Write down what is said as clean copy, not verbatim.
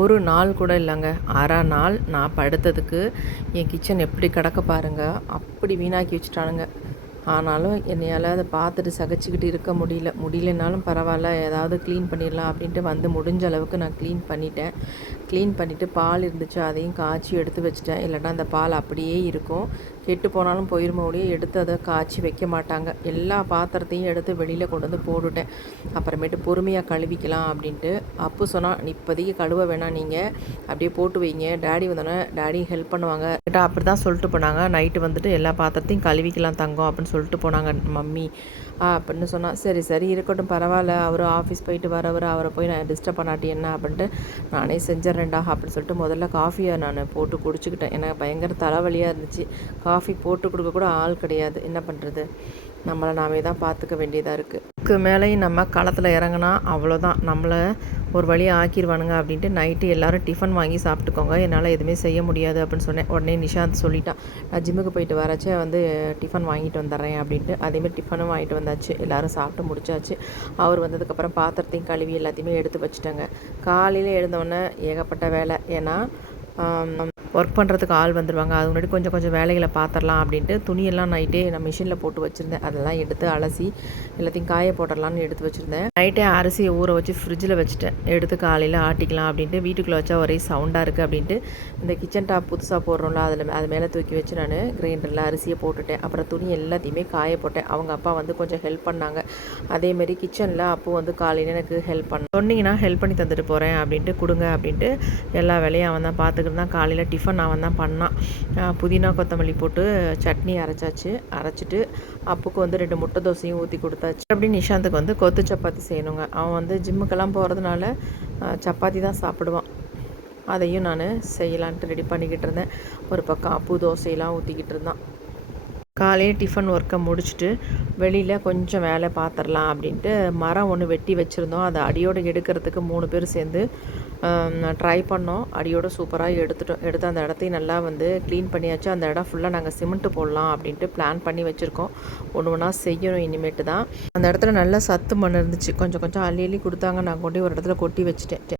ஒரு நாள் கூட இல்லைங்க. அரை நாள் நான் படுத்ததுக்கு என் கிச்சன் எப்படி கிடக்க பாருங்க. அப்படி வீணாக்கி வச்சுட்டானுங்க. ஆனாலும் என்னையால் அதை பார்த்துட்டு சகிச்சுக்கிட்டு இருக்க முடியலனாலும் பரவாயில்ல, ஏதாவது க்ளீன் பண்ணிடலாம் அப்படின்ட்டு வந்து முடிஞ்ச அளவுக்கு நான் க்ளீன் பண்ணிட்டேன். க்ளீன் பண்ணிவிட்டு பால் இருந்துச்சு, அதையும் காய்ச்சி எடுத்து வச்சுட்டேன். இல்லைன்னா அந்த பால் அப்படியே இருக்கும், கெட்டு போனாலும் போயிருமோ ஒழிய எடுத்து அதை காய்ச்சி வைக்க மாட்டாங்க. எல்லா பாத்திரத்தையும் எடுத்து வெளியில் கொண்டு வந்து போட்டுட்டேன். அப்புறமேட்டு பொறுமையாக கழுவிக்கலாம் அப்படின்ட்டு. அப்பு சொன்னால் இப்போதைக்கு கழுவ வேணாம், நீங்கள் அப்படியே போட்டு வைங்க, டேடி வந்தோடனே டேடி ஹெல்ப் பண்ணுவாங்க அப்படி தான் சொல்லிட்டு போனாங்க. நைட்டு வந்துட்டு எல்லா பாத்திரத்தையும் கழுவிக்கலாம் தங்கம் அப்படின்னு சொல்லிட்டு போனாங்க மம்மி அப்படின்னு சொன்னால். சரி இருக்கட்டும் பரவாயில்ல, அவர் ஆஃபீஸ் போயிட்டு வரவர், அவரை போய் நான் டிஸ்டர்ப் பண்ணாட்டி என்ன அப்படின்ட்டு நானே செஞ்சிட்றேன்டா அப்படின்னு சொல்லிட்டு முதல்ல காஃபியை நான் போட்டு குடிச்சிக்கிட்டேன். எனக்கு பயங்கர தலைவலியாக இருந்துச்சு. காஃபி போட்டு கொடுக்க கூட ஆள் கிடையாது. என்ன பண்ணுறது, நம்மளை நாமே தான் பார்த்துக்க வேண்டியதாக இருக்குது. இதுக்கு மேலேயும் நம்ம களத்தில் இறங்கினா அவ்வளோதான், நம்மளை ஒரு வழியாக ஆக்கிடுவானுங்க அப்படின்ட்டு நைட்டு எல்லோரும் டிஃபன் வாங்கி சாப்பிட்டுக்கோங்க, என்னால் எதுவுமே செய்ய முடியாது அப்படின்னு சொன்னேன். உடனே நிஷாந்த் சொல்லிட்டான், நான் ஜிம்முக்கு போயிட்டு வரச்சே டிஃபன் வாங்கிட்டு வந்துடுறேன் அப்படின்ட்டு. அதேமாதிரி டிஃபனும் வாங்கிட்டு வந்தாச்சு. எல்லோரும் சாப்பிட்டு முடிச்சாச்சு. அவர் வந்ததுக்கப்புறம் பாத்திரத்தையும் கழுவி எல்லாத்தையுமே எடுத்து வச்சுட்டாங்க. காலையில் எழுந்தோடனே ஏகப்பட்ட வேலை. ஏன்னா ஒர்க் பண்ணுறதுக்கு ஆள் வந்துடுவாங்க. அது முன்னாடி கொஞ்சம் வேலைகளை பார்த்துடலாம் அப்படின்ட்டு துணியெல்லாம் நைட்டே நான் மிஷினில் போட்டு வச்சுருந்தேன். அதெல்லாம் எடுத்து அலசி எல்லாத்தையும் காய போட்டுடலான்னு எடுத்து வச்சுருந்தேன். நைட்டே அரிசியை ஊற வச்சு ஃப்ரிட்ஜில் வச்சுட்டேன். எடுத்து காலையில் ஆட்டிக்கலாம் அப்படின்ட்டு. வீட்டுக்குள்ளே வச்சா ஒரே சவுண்டாக இருக்குது அப்படின்ட்டு இந்த கிச்சன் டாப் புதுசாக போடுறோம்ல, அது மேலே தூக்கி வச்சு நான் கிரைண்டரில் அரிசியை போட்டுட்டேன். அப்புறம் துணி எல்லாத்தையுமே காய போட்டேன். அவங்க அப்பா கொஞ்சம் ஹெல்ப் பண்ணாங்க. அதேமாரி கிச்சனில் அப்போ காலையில் எனக்கு ஹெல்ப் சொன்னீங்கன்னா ஹெல்ப் பண்ணி தந்துட்டு போகிறேன் அப்படின்ட்டு, கொடுங்க அப்படின்ட்டு எல்லா வேலையும் அவன் தான் பார்த்துக்கிட்டு தான். காலையில் டிஃபன் அவன் தான் பண்ணான். புதினா கொத்தமல்லி போட்டு சட்னி அரைச்சிட்டு அப்புக்கு 2 முட்டை தோசையும் ஊற்றி கொடுத்தாச்சு. அப்படி நிஷாந்துக்கு கொத்து சப்பாத்தி செய்யணுங்க. அவன் ஜிம்முக்கெல்லாம் போகிறதுனால சப்பாத்தி தான் சாப்பிடுவான். அதையும் நான் செய்யலான்ட்டு ரெடி பண்ணிக்கிட்டு இருந்தேன். ஒரு பக்கம் அப்பு தோசையெல்லாம் ஊற்றிக்கிட்டு இருந்தான். காலையில் டிஃபன் ஒர்க்கை முடிச்சுட்டு வெளியில் கொஞ்சம் வேலை பார்த்துடலாம் அப்படின்ட்டு மரம் ஒன்று வெட்டி வச்சுருந்தோம். அதை அடியோடு எடுக்கிறதுக்கு 3 பேர் சேர்ந்து ட்ரை பண்ணோம். அடியோடு சூப்பராக எடுத்து அந்த இடத்தையும் நல்லா க்ளீன் பண்ணியாச்சு. அந்த இடம் ஃபுல்லாக நாங்கள் சிமெண்ட்டு போடலாம் அப்படின்ட்டு பிளான் பண்ணி வச்சுருக்கோம். ஒன்று செய்யணும் இனிமேட்டு தான். அந்த இடத்துல நல்லா சத்து மண் இருந்துச்சு. கொஞ்சம் அள்ளி கொடுத்தாங்க. நான் கொண்டு ஒரு இடத்துல கொட்டி வச்சுட்டேன்.